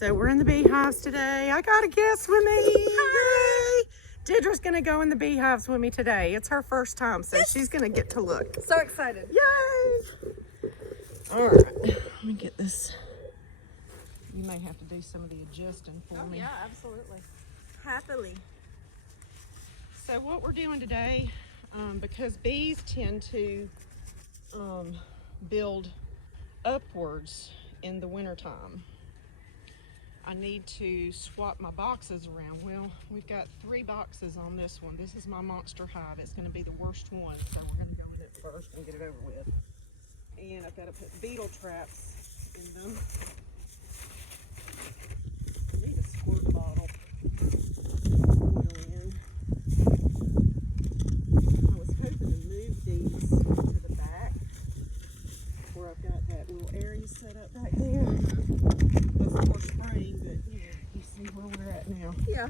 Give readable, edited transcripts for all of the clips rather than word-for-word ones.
So we're in the beehives today. I got a guest with me. Yay! Deirdre's gonna go in the beehives with me today. It's her first time, so she's gonna get to look. So excited. Yay! All right, let me get this. You may have to do some of the adjusting for me. Yeah, absolutely. Happily. So what we're doing today, because bees tend to build upwards in the wintertime, I need to swap my boxes around. Well, we've got 3 boxes on this one. This is my monster hive. It's going to be the worst one, so we're going to go in it first and get it over with. And I've got to put beetle traps in them. I need a squirt bottle. I was hoping to move these to the back where I've got that little area set up back there. Before spring, but yeah, you see where we're at now. Yeah.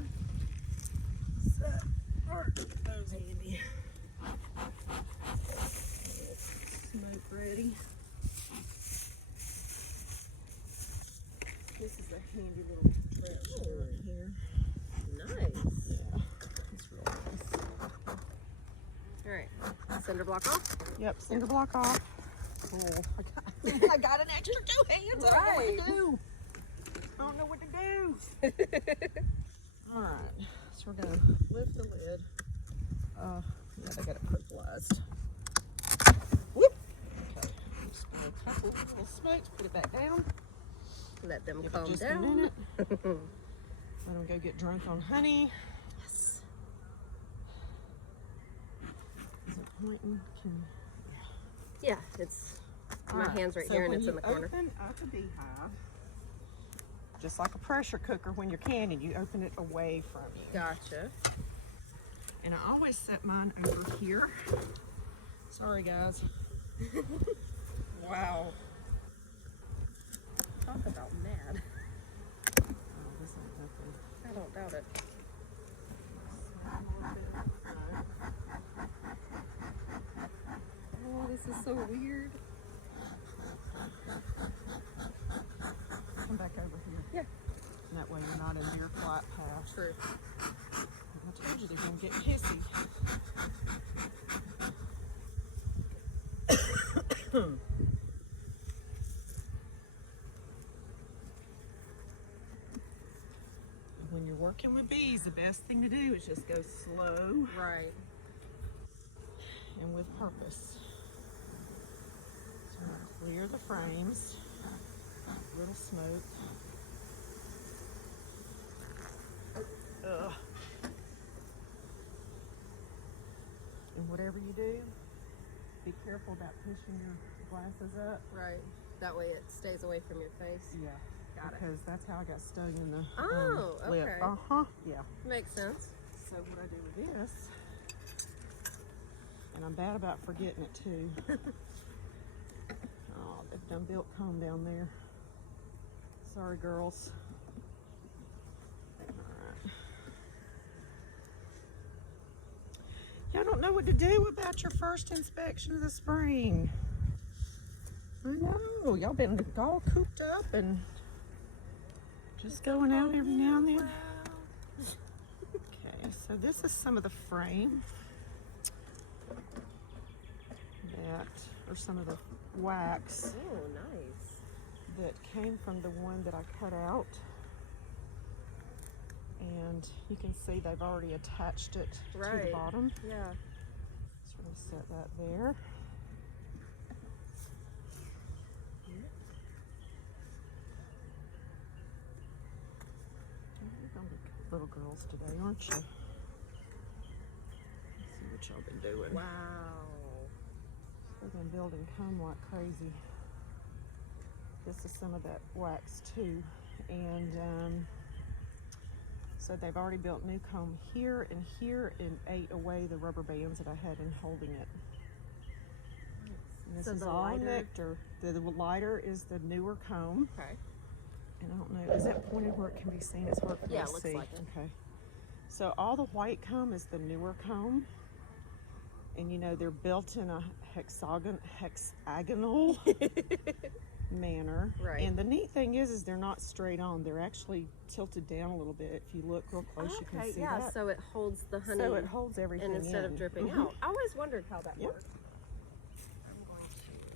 So, aren't those handy? Smoke ready. This is a handy little trap right here. Nice. Yeah, it's real nice. All right. Cinder block off. Yep, cinder block off. Cool. I got an extra 2 hands. I don't know what to do. All right, so we're gonna lift the lid. Yeah, they got it fertilized. Whoop. Okay, just put a couple of little smokes. Put it back down. Let them Give calm it just down. a minute. Let them go get drunk on honey. Yes. Is it pointing? Yeah, it's my hands right so here, and when it's in the corner. Open up a beehive, just like a pressure cooker when you're canning, you open it away from you. Gotcha. And I always set mine over here. Sorry, guys. Wow. Talk about mad. Oh, this ain't nothing. I don't doubt it. Oh, this is so weird. Come back over here. Yeah. And that way you're not in your flight path. True. I told you they're gonna get pissy. When you're working with bees, the best thing to do is just go slow Right. and with purpose. So I'm gonna clear the frames. Little smoke. Ugh. And whatever you do, be careful about pushing your glasses up. Right. That way it stays away from your face. Yeah. Got it. Because that's how I got stung in the Oh, lip. okay. Yeah. Makes sense. So what I do with this, and I'm bad about forgetting it too. Oh, they've done built comb down there. Sorry, girls. All right. Y'all don't know what to do about your first inspection of the spring. I know, y'all been all cooped up and just going out every now and then. Okay, so this is some of the frame that, or some of the wax Oh, nice. that came from the one that I cut out. And you can see they've already attached it to the Right. bottom. Yeah. So we're gonna set that there. You're gonna be little girls today, aren't you? Let's see what y'all been doing. Wow. They've been building comb like crazy. This is some of that wax too. And so they've already built new comb here and ate away the rubber bands that I had in holding it. And this So is the all lighter- nectar. The lighter is the newer comb. Okay. And I don't know, is that pointed where it can be seen? It's hard for me Yeah, to it looks see. like it. Okay. So all the white comb is the newer comb. And you know, they're built in a hexagonal manner. Right. And the neat thing is they're not straight on. They're actually tilted down a little bit. If you look real close, you can see that. So it holds the honey. So it holds everything and instead in. of dripping out. I always wondered how that worked. I'm going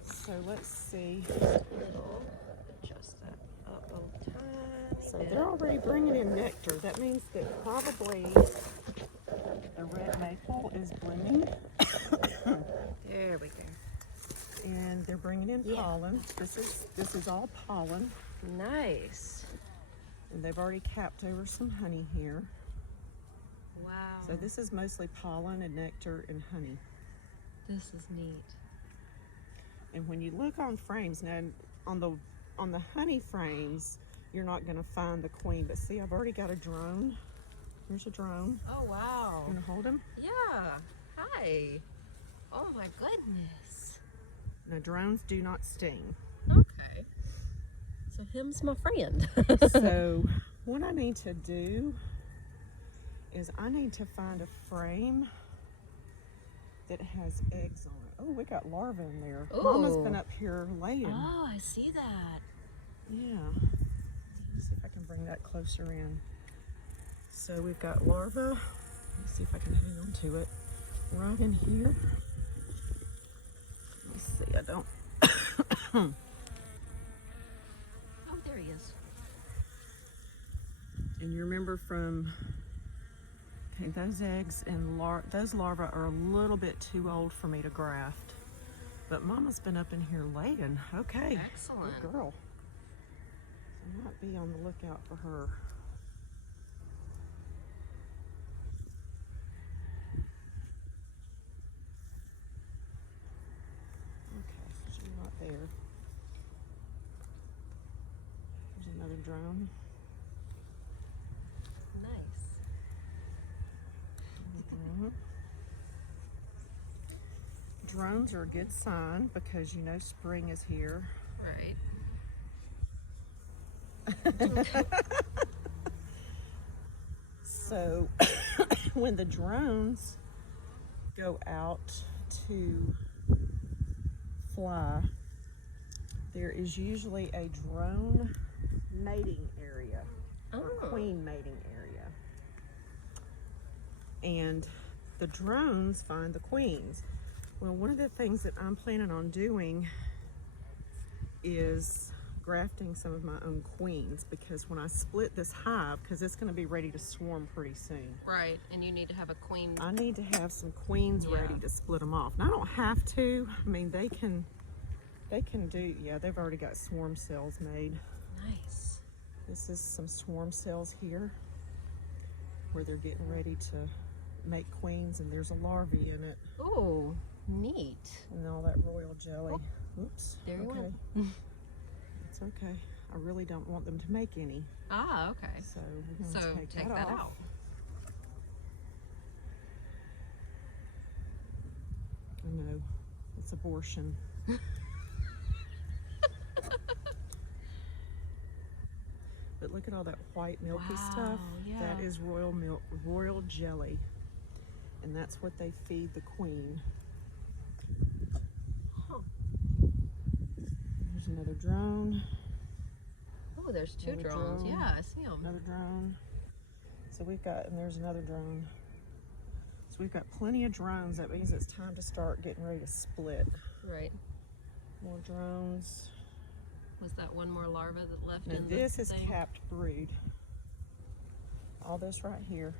to So let's see. Adjust that up a tiny So bit. they're already bringing in nectar. That means that probably the red maple is blooming. There we go. And they're bringing in pollen. This is all pollen. Nice. And they've already capped over some honey here. Wow. So this is mostly pollen and nectar and honey. This is neat. And when you look on frames, now on the honey frames, you're not going to find the queen. But see, I've already got a drone. Here's a drone. Oh, wow. You want to hold him? Yeah. Hi. Oh, my goodness. Now, drones do not sting. Okay. So him's my friend. So what I need to do is I need to find a frame that has eggs on it. Oh, we got larvae in there. Ooh. Mama's been up here laying. Oh, I see that. Yeah. Let's see if I can bring that closer in. So we've got larvae. Let's see if I can hang on to it. Right in here. Let me see, I don't. Oh, there he is. And you remember from, okay, those eggs and those larvae are a little bit too old for me to graft. But Mama's been up in here laying. Okay. Excellent. Good girl. So I might be on the lookout for her. Okay, she's not there. There's another drone. Nice. Drones are a good sign because you know spring is here. Right. So when the drones go out to fly, there is usually a drone mating area or queen mating area. And the drones find the queens. Well, one of the things that I'm planning on doing is grafting some of my own queens, because when I split this hive, because it's going to be ready to swarm pretty soon. Right, and you need to have a queen. I need to have some queens ready to split them off. And I don't have to. I mean, they can do, yeah, they've already got swarm cells made. Nice. This is some swarm cells here where they're getting ready to make queens, and there's a larvae in it. Oh, neat. And all that royal jelly. Oh, oops. there you okay. went. It's okay. I really don't want them to make any. Ah, okay. So we're going to take that out. I know. It's abortion. But look at all that white milky stuff. Yeah. That is royal milk, royal jelly. And that's what they feed the queen. Huh. There's another drone. Oh, there's two Another drones. drone. Yeah, I see them. Another drone. So we've got, and there's another drone. So we've got plenty of drones. That means it's time to start getting ready to split. Right. More drones. Was that one more larva that left Now in this the is thing? capped brood. All this right here,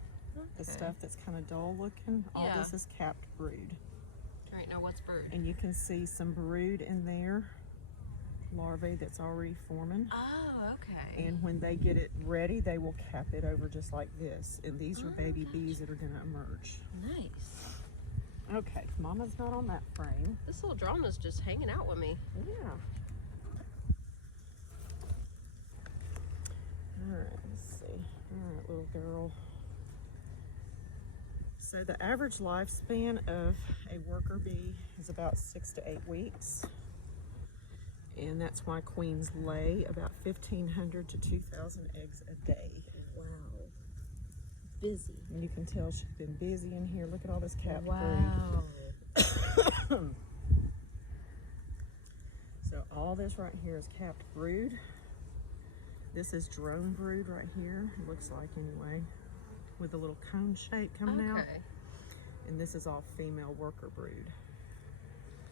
the Okay. stuff that's kind of dull looking, all Yeah. this is capped brood. All right, now what's bird? And you can see some brood in there, larvae that's already forming. Oh, okay. And when they get it ready, they will cap it over just like this. And these are baby gotcha. bees that are gonna emerge. Nice. Okay, Mama's not on that frame. This little drone is just hanging out with me. Yeah. All right, let's see. All right, little girl. So the average lifespan of a worker bee is about 6 to 8 weeks. And that's why queens lay about 1,500 to 2,000 eggs a day. Wow. Busy. And you can tell she's been busy in here. Look at all this capped brood. Wow. So So all this right here is capped brood. This is drone brood right here, it looks like anyway, with a little cone shape coming out. And this is all female worker brood.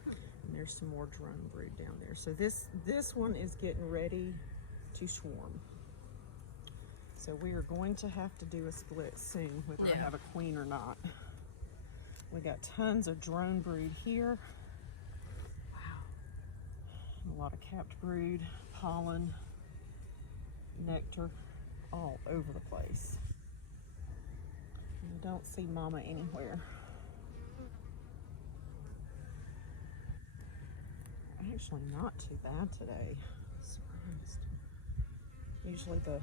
And there's some more drone brood down there. So this one is getting ready to swarm. So we are going to have to do a split soon, whether I have a queen or not. We got tons of drone brood here. Wow. A lot of capped brood, pollen, nectar, all over the place. And I don't see mama anywhere. Actually not too bad today. Surprised. Usually the...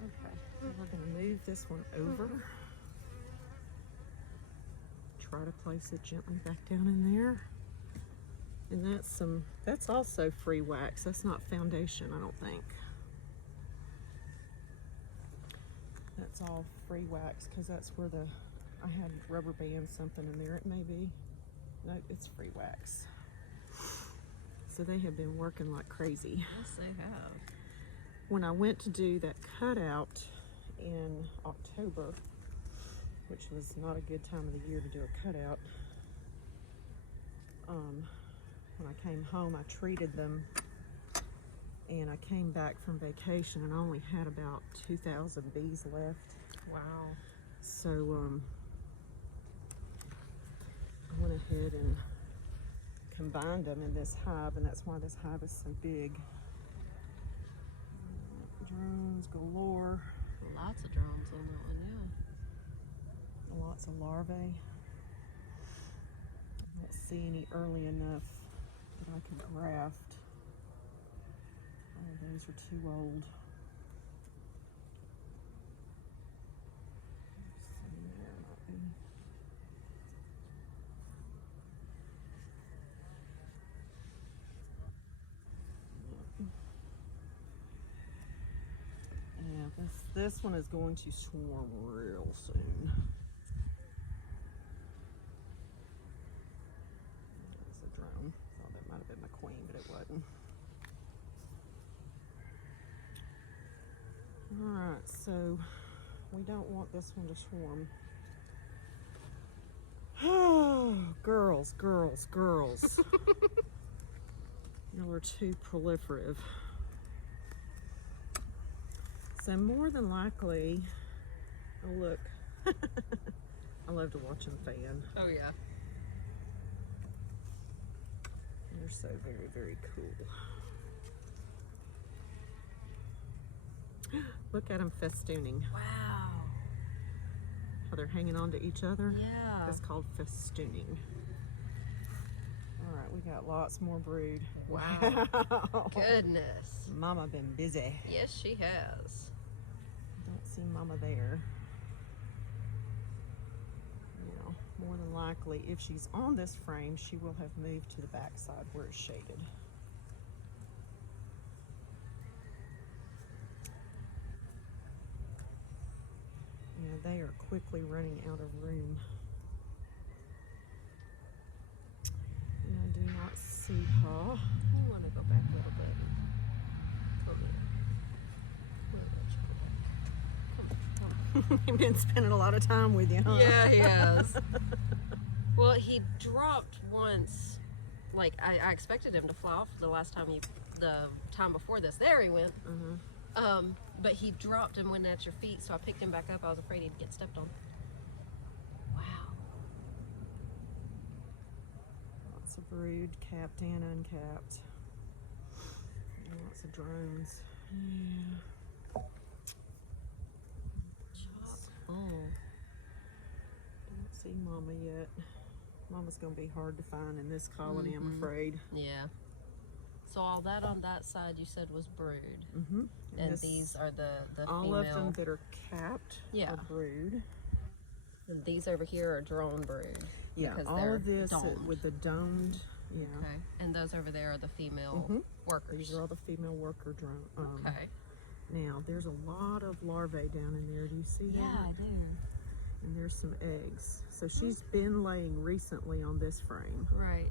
Okay, we're gonna move this one over. Try to place it gently back down in there. And that's also free wax. That's not foundation, I don't think. That's all free wax because that's where I had rubber band something in there. It may be. No, it's free wax. So they have been working like crazy. Yes, they have. When I went to do that cutout in October, which was not a good time of the year to do a cutout, when I came home, I treated them, and I came back from vacation and I only had about 2,000 bees left. Wow. So I went ahead and combined them in this hive, and that's why this hive is so big. Drones galore. Lots of drones on that one, yeah. Lots of larvae. I don't see any early enough that I can graft. Oh, those are too old. Yeah, this one is going to swarm real soon. It's a drone. Thought that might have been my queen, but it wasn't. Alright, so we don't want this one to swarm. Oh, girls. Y'all are too proliferative. So more than likely, oh look, I love to watch them fan. Oh yeah. They're so very, very cool. Look at them festooning. Wow. How they're hanging on to each other. Yeah. That's called festooning. All right, we got lots more brood. Wow. Goodness. Mama been busy. Yes, she has. Don't see mama there. You know, more than likely, if she's on this frame, she will have moved to the back side where it's shaded. Yeah, they are quickly running out of room. And I do not see her. I want to go back a little bit. He's been spending a lot of time with you, huh? Yeah, he has. Well, he dropped once. Like I expected him to fly off the last time the time before this. There he went. But he dropped and went at your feet, so I picked him back up. I was afraid he'd get stepped on. Wow. Lots of brood, capped and uncapped. And lots of drones. Yeah. Oh. Don't see mama yet. Mama's gonna be hard to find in this colony, I'm afraid. Yeah. So all that on that side you said was brood. And these are the all female. Of them that are capped are brood. And these over here are drone brood. Yeah, all of this with the domed. Yeah. Okay. And those over there are the female workers. These are all the female worker drone. Okay. Now there's a lot of larvae down in there. Do you see that? Yeah, I do. And there's some eggs. So she's been laying recently on this frame. Right.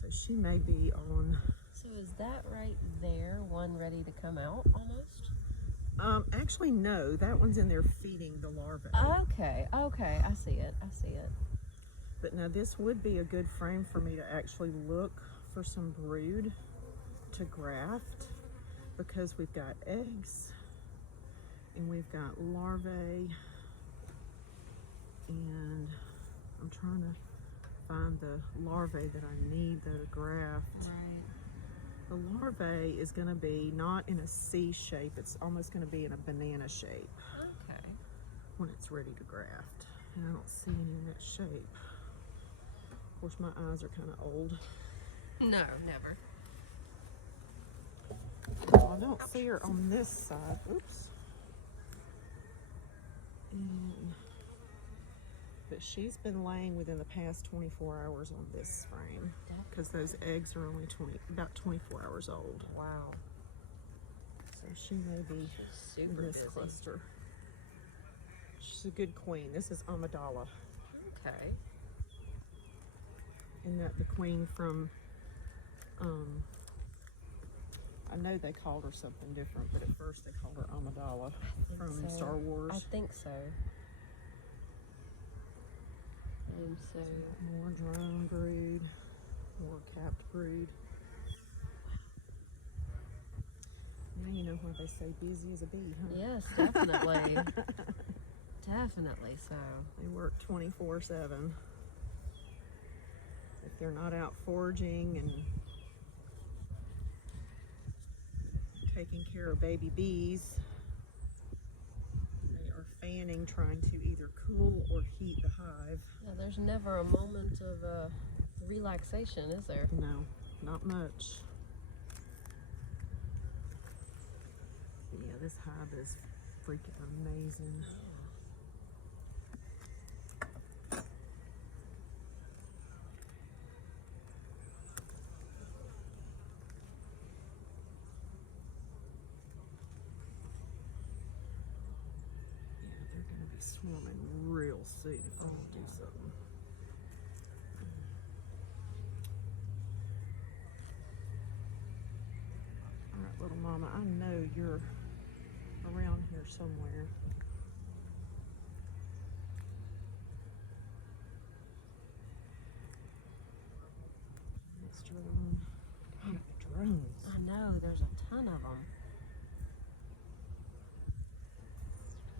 So So she may be on. So is that right there one ready to come out almost? Actually no, that one's in there feeding the larvae. Okay, I see it. But now this would be a good frame for me to actually look for some brood to graft, because we've got eggs and we've got larvae, and I'm trying to find the larvae that I need though to graft. Right. The larvae is going to be not in a C shape, it's almost going to be in a banana shape. Okay. When it's ready to graft. And I don't see any in that shape. Of course, my eyes are kind of old. No, never. Well, I don't see her on this side. Oops. But she's been laying within the past 24 hours on this frame, because those eggs are only about 24 hours old. Wow. So she may be in this cluster. She's a good queen. This is Amidala. Okay. Isn't that the queen from, I know they called her something different, but at first they called her Amidala from Star Wars. I think so. More drone brood, more capped brood. Now you know why they say busy as a bee, huh? Yes, definitely. Definitely so. They work 24/7. If they're not out foraging and taking care of baby bees, they are fanning, trying to either cool or heat the hive. Yeah, there's never a moment of relaxation, is there? No, not much. Yeah, this hive is freaking amazing. Swarming real soon if I don't do something. All right, little mama, I know you're around here somewhere. Next drone. God, the drones. I know, there's a ton of them.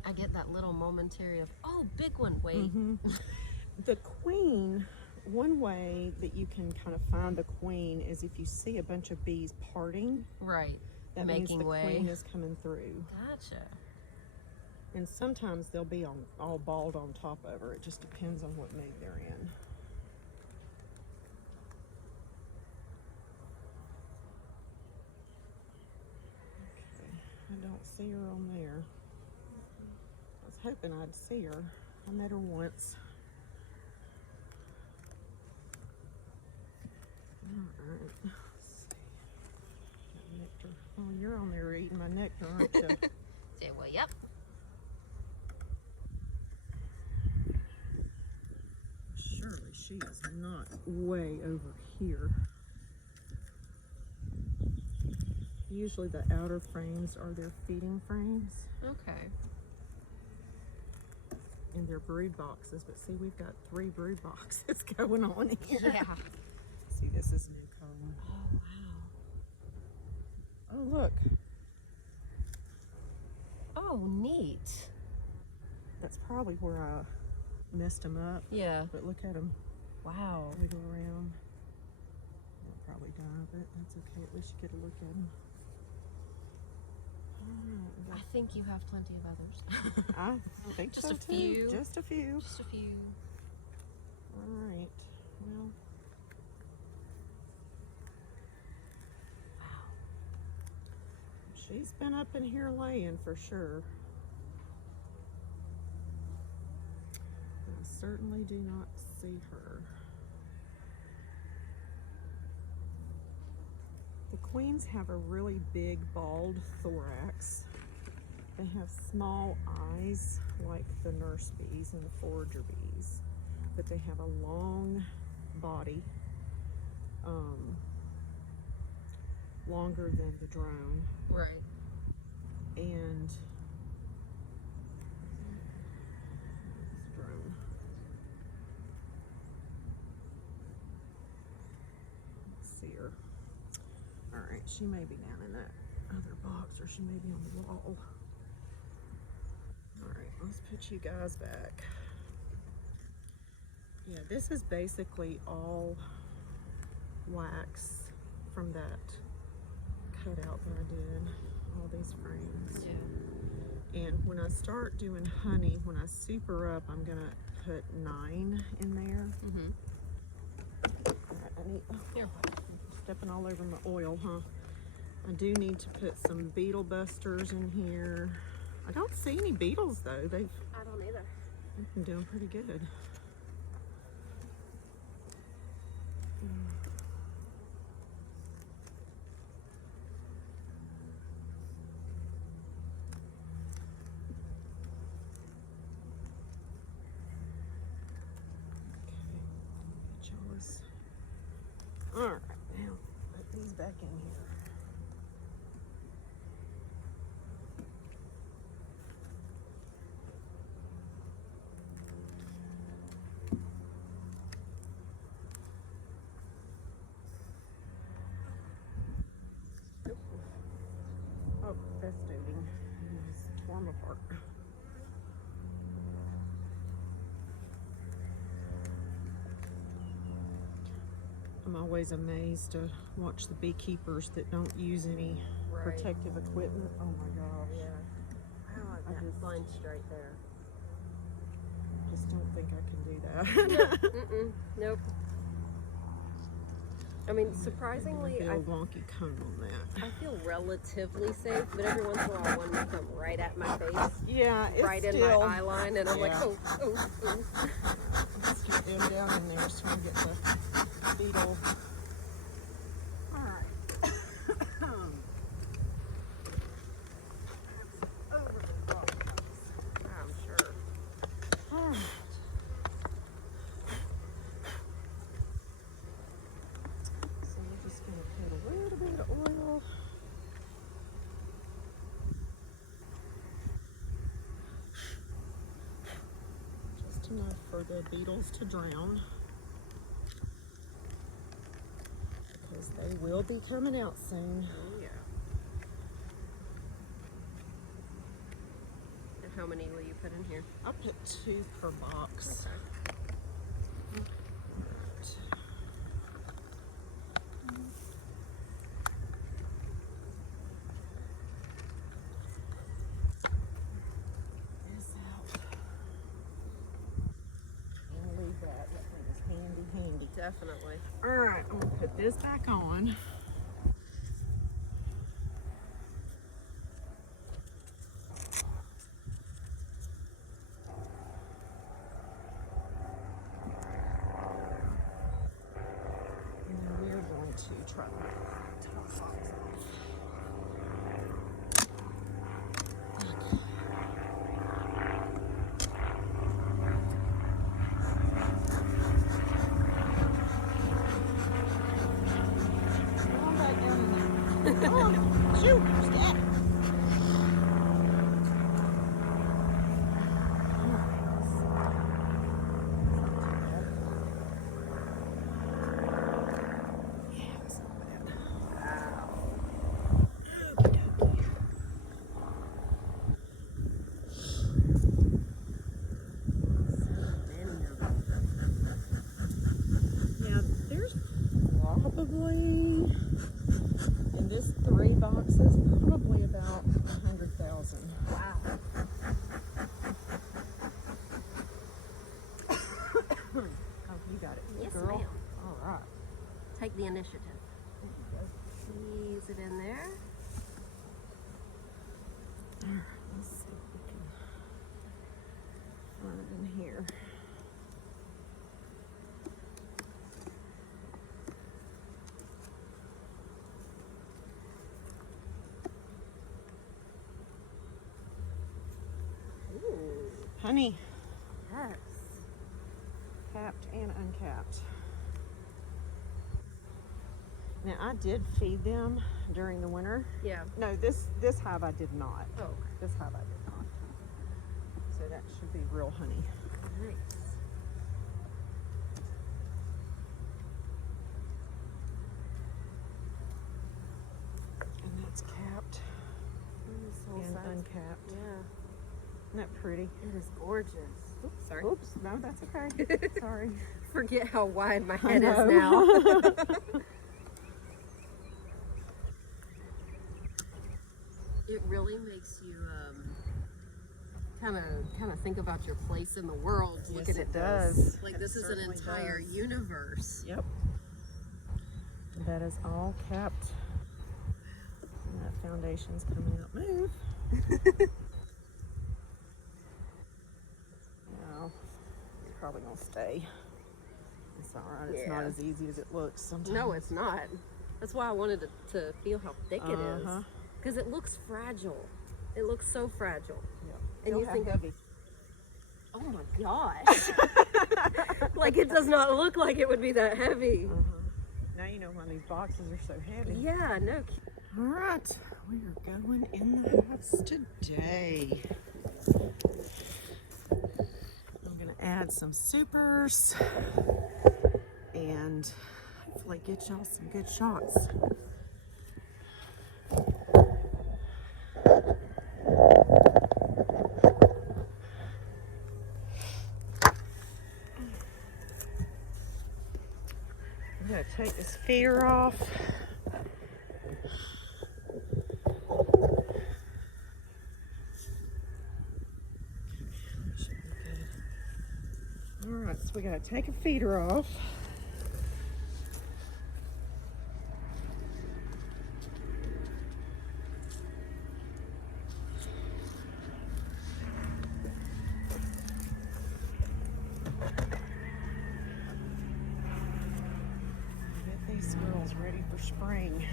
I get that little momentary of, oh, big one, wait. Mm-hmm. The queen, one way that you can kind of find the queen is if you see a bunch of bees parting. Right. That Making means the way. queen is coming through. Gotcha. And sometimes they'll be all balled on top of her. It just depends on what mood they're in. Okay, I don't see her on there. I was hoping I'd see her. I met her once. Alright, let's see. Got nectar. Oh, you're on there eating my nectar, aren't you? Say, well, yep. Surely she is not way over here. Usually the outer frames are their feeding frames. Okay. And their brood boxes, but see, we've got 3 brood boxes going on here. Yeah. See, this is new comb. Oh, wow. Oh, look. Oh, neat. That's probably where I messed them up. Yeah. But look at them Wow. wiggle around. They'll probably die, but that's okay. At least you get a look at them. I think you have plenty of others. I think Just so a too. few. Just a few. Just a few. All right. Well. Wow. She's been up in here laying for sure. I certainly do not see her. The queens have a really big bald thorax. They have small eyes like the nurse bees and the forager bees, but they have a long body longer than the drone. Right. And this drone. Let's see her. All right, she may be down in that other box, or she may be on the wall. All right, let's put you guys back. Yeah, this is basically all wax from that cutout that I did, all these frames. Yeah. And when I start doing honey, when I soup her up, I'm gonna put 9 in there. Mm-hmm. All right, I need, Here. stepping all over my oil, huh? I do need to put some beetle busters in here. I don't see any beetles though. They've been doing pretty good. All right, now put these back in here. Oh, that's doing. It's torn apart. I'm always amazed to watch the beekeepers that don't use any protective equipment. Oh my gosh. Yeah. Wow, I just line straight there. Just don't think I can do that. Nope. I mean, surprisingly, I feel a wonky cone on that. I feel relatively safe, but every once in a while one will come right at my face. Yeah, it's right still, in my eye line, and I'm like, oh. Let's get them down in there so I get the beetle. All right. Over the box. I'm sure. All right. So we're just going to put a little bit of oil. Just enough for the beetles to drown. Because they will be coming out soon. Oh, yeah. And how many will you put in here? I'll put 2 per box. Okay. Handy. Definitely. All right, I'm gonna put this back on. And then we're going to try the top box off. Oh, shoot, step. Yeah, there's probably in this 3 boxes, probably about 100,000. Wow. Oh, you got it. Yes, girl. ma'am. All right. Take the initiative. There you go. Ease it in there. All right, let's see if we can find in here. Ooh. Honey, Yes. capped and uncapped. Now I did feed them during the winter. Yeah. No, this hive I did not. Oh, okay. This hive I did not. So that should be real honey. Nice. And that's capped and uncapped. Yeah. Isn't that pretty? It is gorgeous. Oops, sorry. Oops, no, that's okay. Sorry. Forget how wide my head know. is now. It really makes you kind of think about your place in the world. Yes, looking at it this. does. Like It this is an certainly entire does. universe. Yep. That is all capped. And that foundation's coming up. Move. No, it's probably gonna stay. It's all right. It's not Yeah. as easy as it looks sometimes. No, it's not. That's why I wanted to feel how thick it is. Uh-huh. Because it looks fragile. It looks so fragile. Yep. And Feel you how think, heavy. oh my gosh. Like it does not look like it would be that heavy. Uh-huh. Now you know why these boxes are so heavy. Yeah, no. All right, we are going in the house today. I'm gonna add some supers and hopefully get y'all some good shots. I'm gonna take this feeder off. All right, so we gotta take a feeder off. Get these girls ready for spring.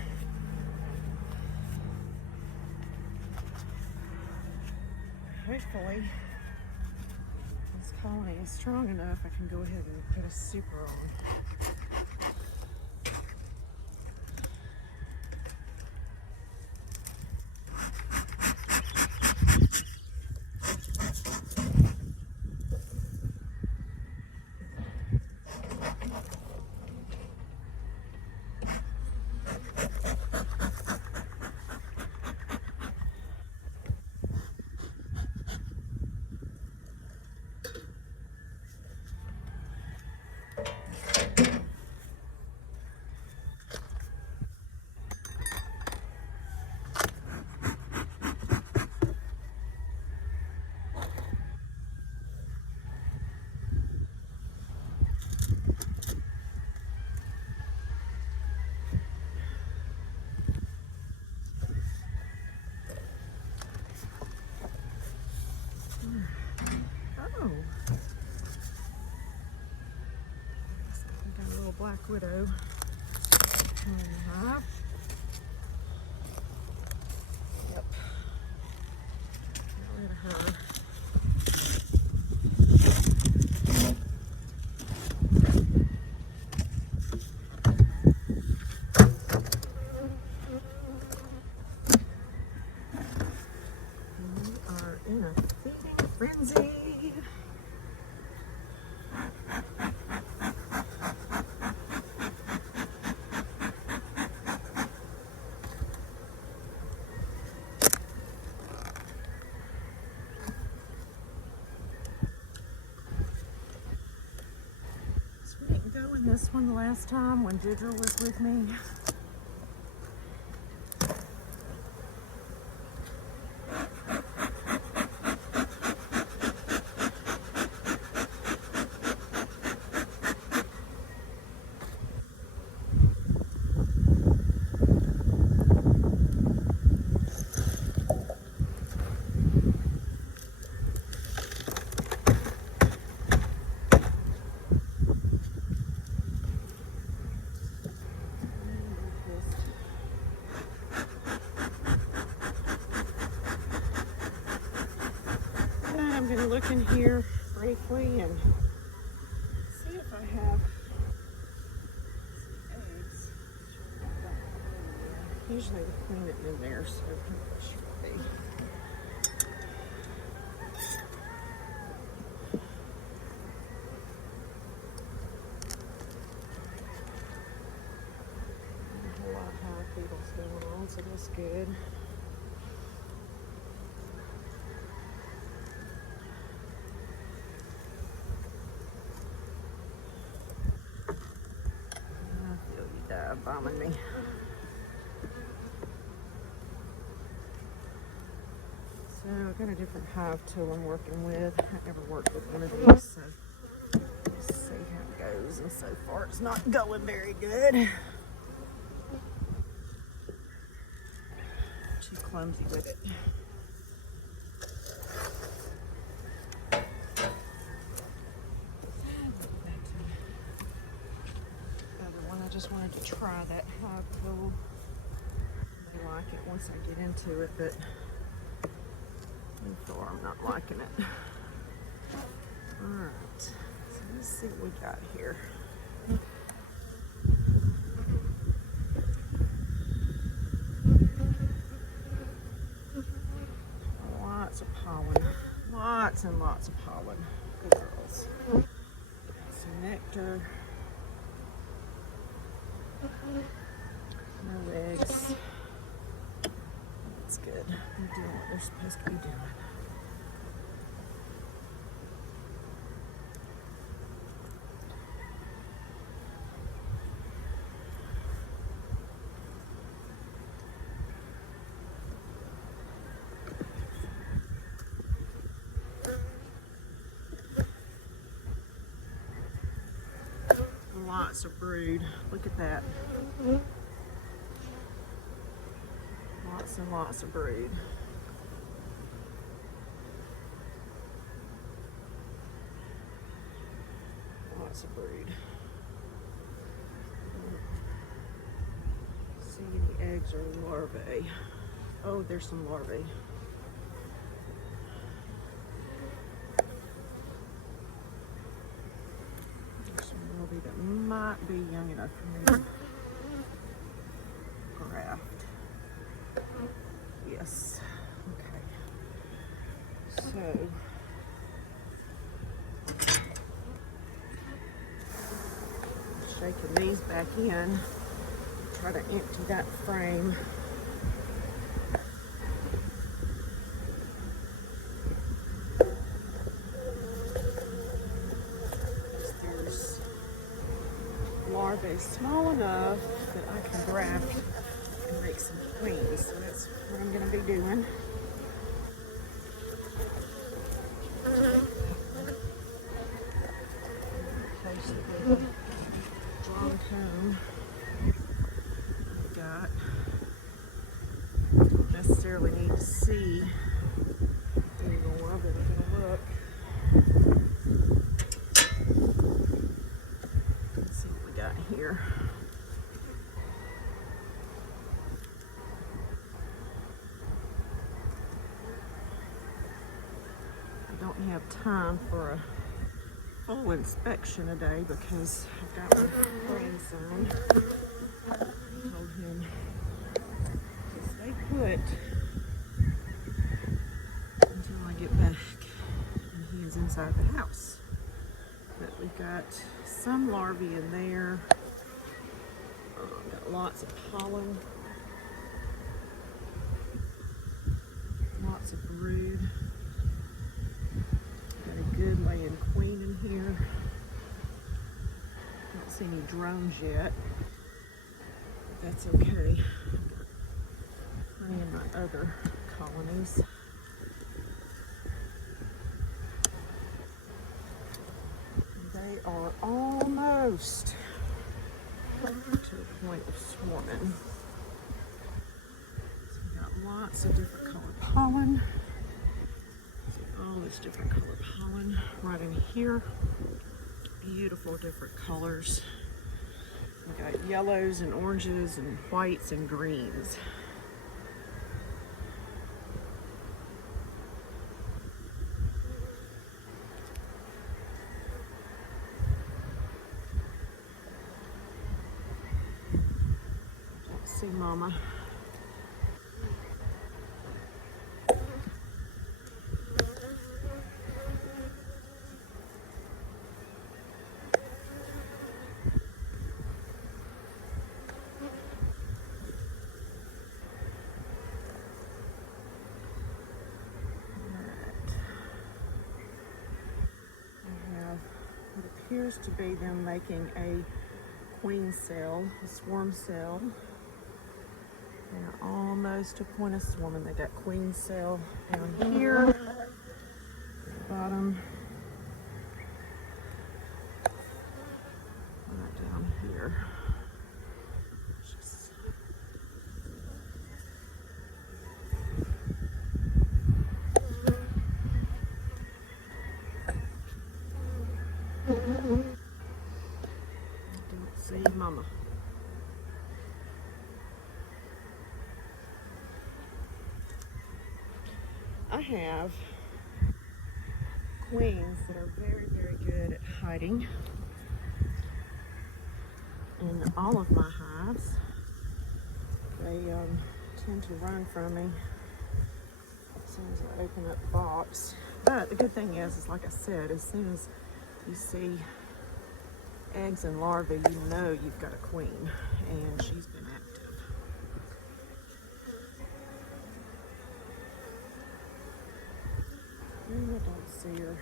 Hopefully, this colony is strong enough I can go ahead and put a super on. Oh, we got a little black widow in the hive. Yep. Get rid of her. We are in a feeding frenzy. So we didn't go in this one the last time when Deirdre was with me. I'm going to look in here briefly and see if I have some eggs. Usually we clean it in there, so it should be. A whole lot of hive beetles going on, so that's good. I feel you dive bombing me. So I've got a different hive tool I'm working with. I've never worked with one of these, so let's see how it goes. And so far it's not going very good. Too clumsy with it. Other one, I just wanted to try that hive tool. I like it once I get into it, but so far I'm not liking it. Alright, so let's see what we got here. Lots of pollen. Lots and lots of pollen. Good girls. Some nectar. No eggs. That's good. They're doing what they're supposed to be doing. Lots of brood. Look at that. Lots and lots of brood. Lots of brood. See any eggs or larvae? Oh, there's some larvae. That might be young enough for me to graft. Yes. Okay. So shaking these back in. Try to empty that frame. Larvae small enough that I can graft and make some queens. So that's what I'm going to be doing. Place it with a drawn comb. Got. Don't necessarily need to see anymore, but I'm going to look. Here. I don't have time for a full inspection today because I've got my grandson. I told him to stay put until I get back and he is inside the house. But we've got some larvae in there. Got lots of pollen. Lots of brood. Got a good laying queen in here. Don't see any drones yet. But that's okay. Plenty of my other colonies. They are almost to the point of swarming. So we got lots of different colored pollen. See all this different colored pollen right in here. Beautiful different colors. We got yellows and oranges and whites and greens. See Mama. appears to be them making a queen cell, a swarm cell. They're almost to point of swarming. They got queen cell down here at the bottom. Right down here. Just don't see mama. I have queens that are very, very good at hiding in all of my hives. They tend to run from me as soon as I open up the box. But the good thing is like I said, as soon as you see eggs and larvae, you know you've got a queen, and she's been active. I don't see her.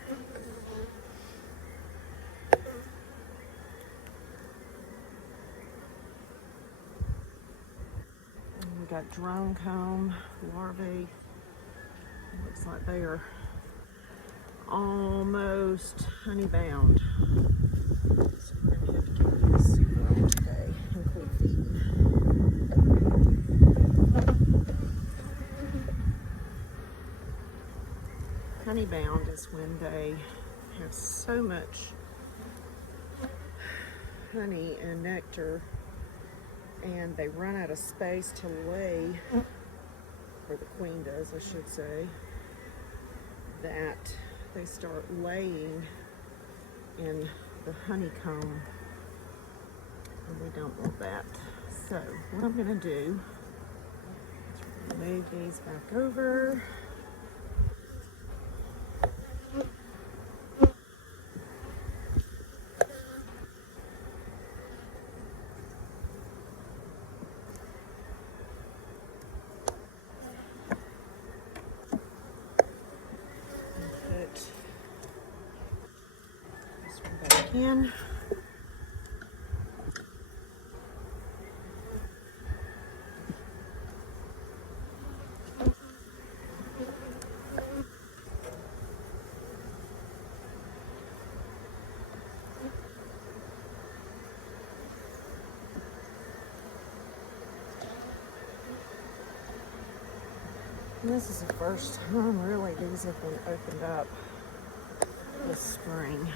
And we got drone comb larvae. It looks like they are almost honey bound. So we're going to have to give these super on today and quit feeding. Honey bound is when they have so much honey and nectar and they run out of space to lay, or the queen does, I should say, that they start laying in the honeycomb, and we don't want that. So what I'm going to do is move these back over. In. And this is the first time really these have been opened up this spring.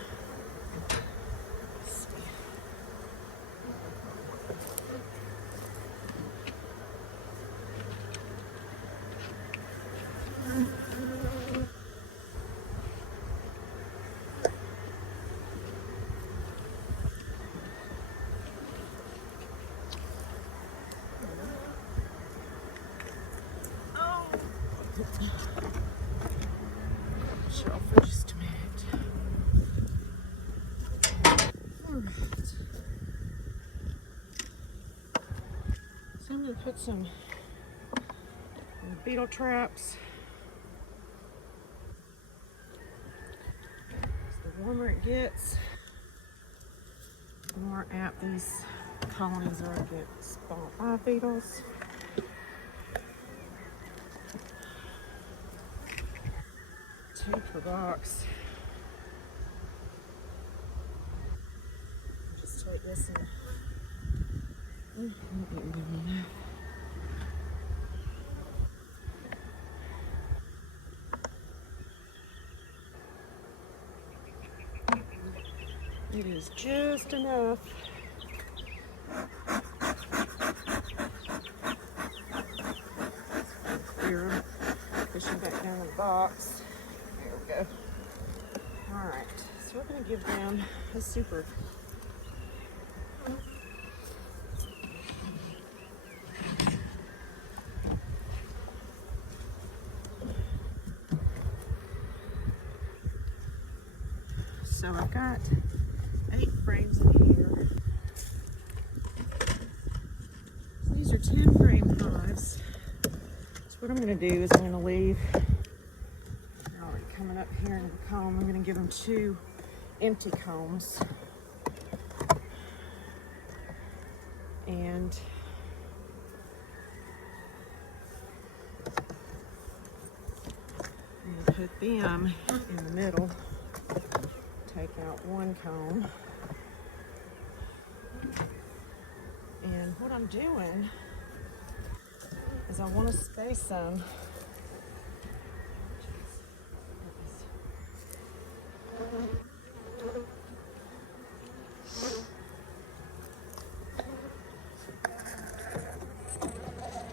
Shelf for just a minute. All right. So I'm going to put some beetle traps. So the warmer it gets, the more apt these colonies are to get spawned by beetles. Two per box. Just take this and it is just enough. Clear them, push them back down in the box. There we go. All right, so we're going to give them a super. So I've got 8 frames in here. So these are 10 frame hives. So what I'm going to do is I'm going to leave, they're already coming up here into the comb, I'm going to give them 2 empty combs And I'm going to put them in the middle. Take out one comb. And what I'm doing is I want to space them.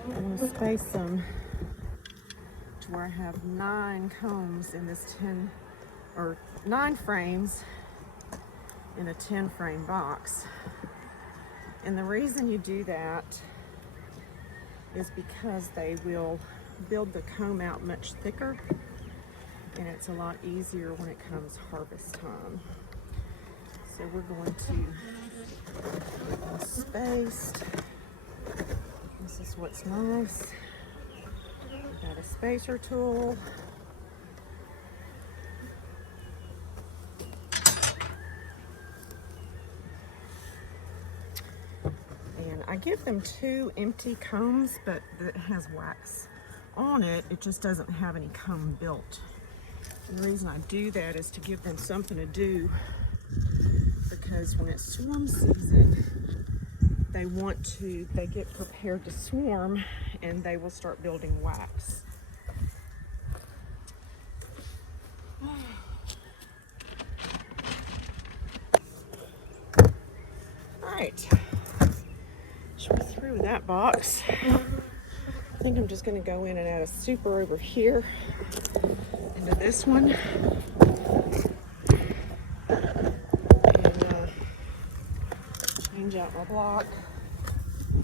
I want to space them to where I have 9 combs in this 10 or 9 frames in a 10 frame box. And the reason you do that is because they will build the comb out much thicker, and it's a lot easier when it comes harvest time. So we're going to get them spaced. This is what's nice. We've got a spacer tool. And I give them 2 empty combs, but it has wax on it. It just doesn't have any comb built. And the reason I do that is to give them something to do, because when it's swarm season, they get prepared to swarm, and they will start building wax. All right, so we're through with that box. I think I'm just going to go in and add a super over here into this one. And change out my block.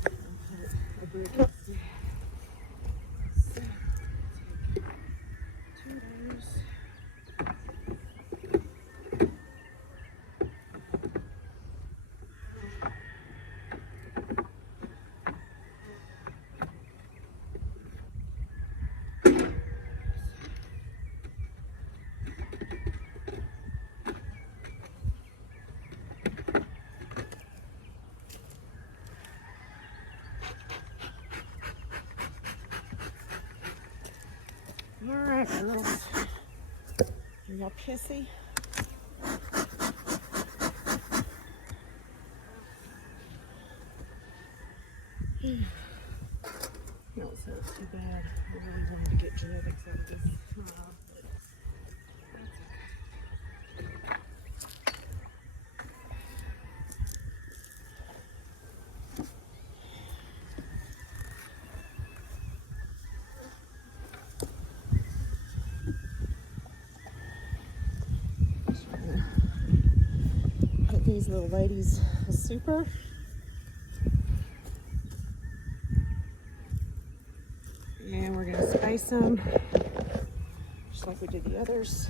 Put a brick. So, take 2 of those. All right, girls. Are y'all pissy? No, it's not too bad. I really wanted to get genetics out of this. Put these little ladies a super. And we're going to space them just like we did the others.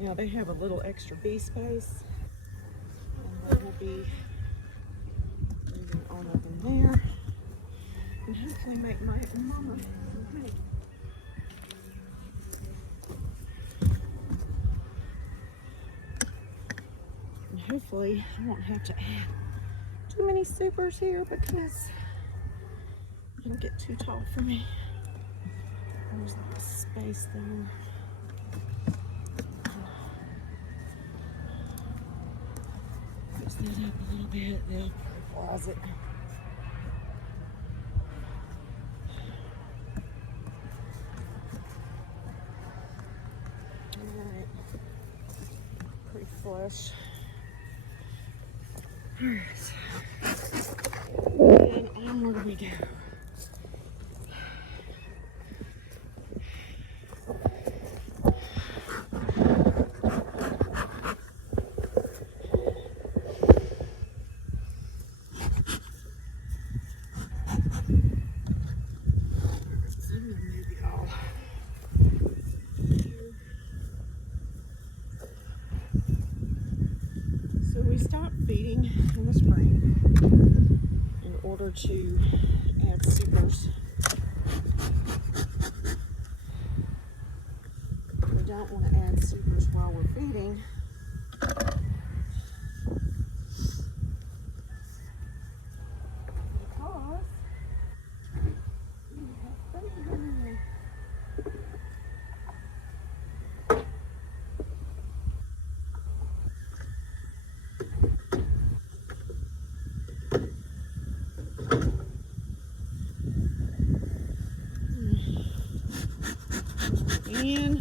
Now they have a little extra bee space, and they will be moving on up in there, and hopefully make my mama some honey. And hopefully I won't have to add too many supers here, because it'll get too tall for me. There's like a space there. That up a little bit, they'll closet. Alright, pretty flush. Alright, and onward we go. So we stopped feeding in the spring in order to add supers. We don't want to add supers while we're feeding. Because we have food. And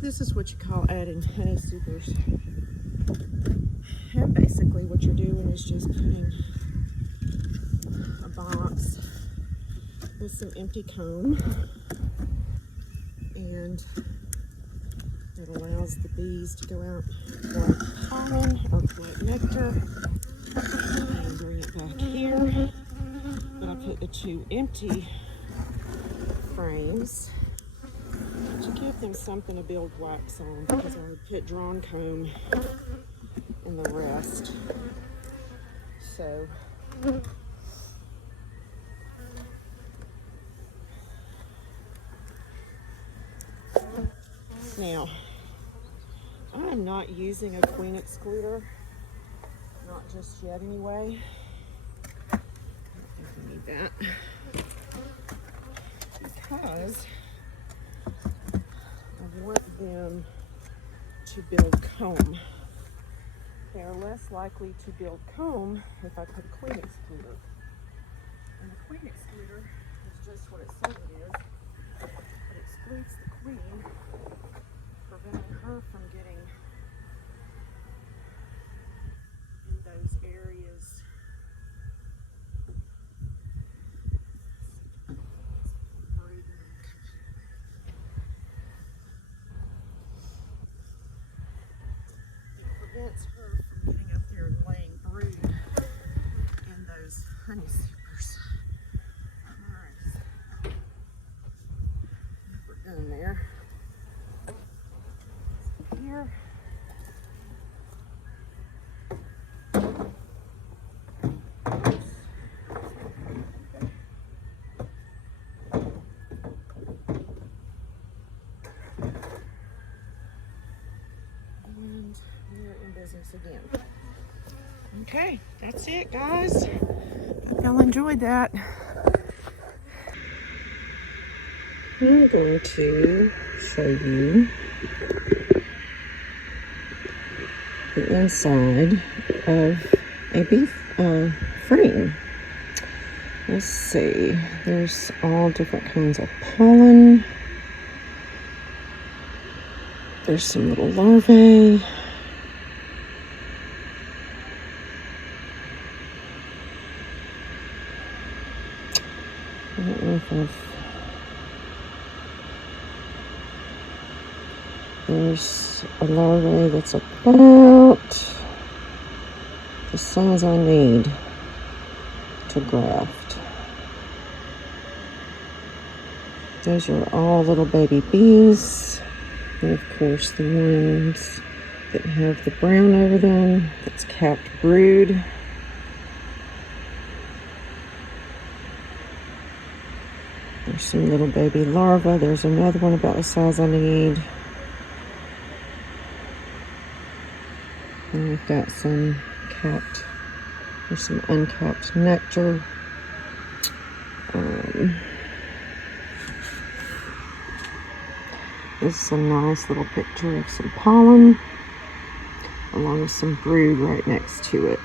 this is what you call adding honey supers. And basically what you're doing is just putting a box with some empty comb, and it allows the bees to go out, collect pollen or collect nectar, and bring it back here. But I put the 2 empty frames to give them something to build wax on, because I would put drawn comb in the rest. So now I'm not using a queen excluder, not just yet anyway. I don't think we need that, because I want them to build comb. They are less likely to build comb if I put a queen excluder. And a queen excluder is just what it says it is. It excludes the queen, preventing her from getting in those areas. Prevents her from getting up there and laying brood in those honey supers. Alright, we're done there. Here. And we're in business again. Okay, that's it, guys. Hope y'all enjoyed that. I'm going to show you the inside of a bee frame. Let's see, there's all different kinds of pollen. There's some little larvae. I don't know if there's a larvae that's about the size I need to graft. Those are all little baby bees. And of course the ones that have the brown over them, that's capped brood. There's some little baby larvae. There's another one about the size I need. And we've got some capped, there's some uncapped nectar. This is a nice little picture of some pollen, along with some brood right next to it.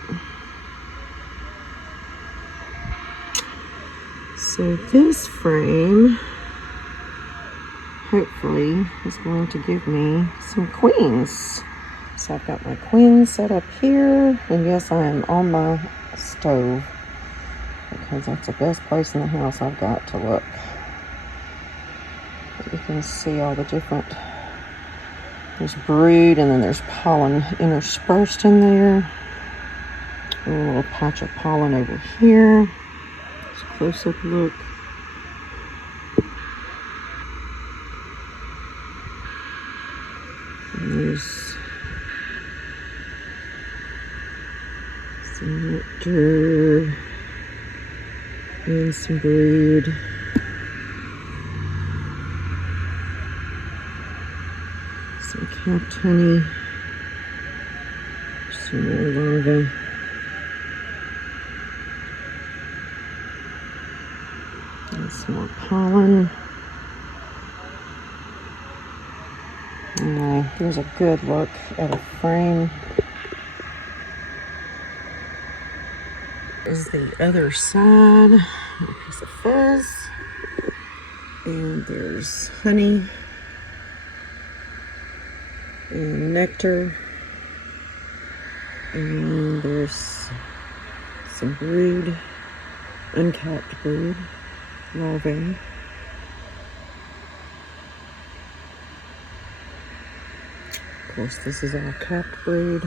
So this frame, hopefully, is going to give me some queens. So I've got my queens set up here, and yes, I am on my stove, because that's the best place in the house I've got to look. You can see all the different, there's brood and then there's pollen interspersed in there. A little patch of pollen over here. Just a close-up look. And there's some nectar and some brood. Some capped honey, some more larvae, and some more pollen. Anyway, here's a good look at a frame. Is the other side, a piece of fuzz, and there's honey and nectar, and there's some brood, uncapped brood, larvae. Of course, this is all capped brood.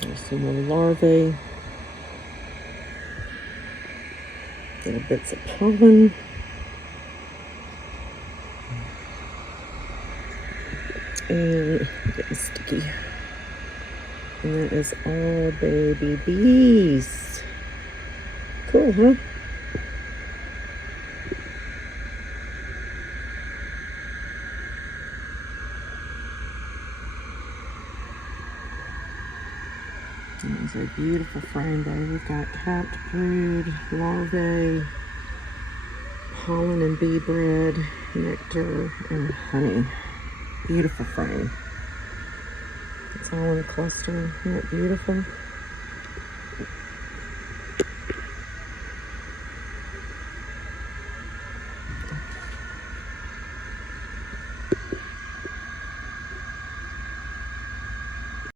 There's some more larvae. Little bits of pollen. And getting sticky. And that is all baby bees. Cool, huh? It's a beautiful frame, baby. We've got capped brood, larvae, pollen and bee bread, nectar, and honey. Beautiful frame. It's all in a cluster. Isn't it beautiful?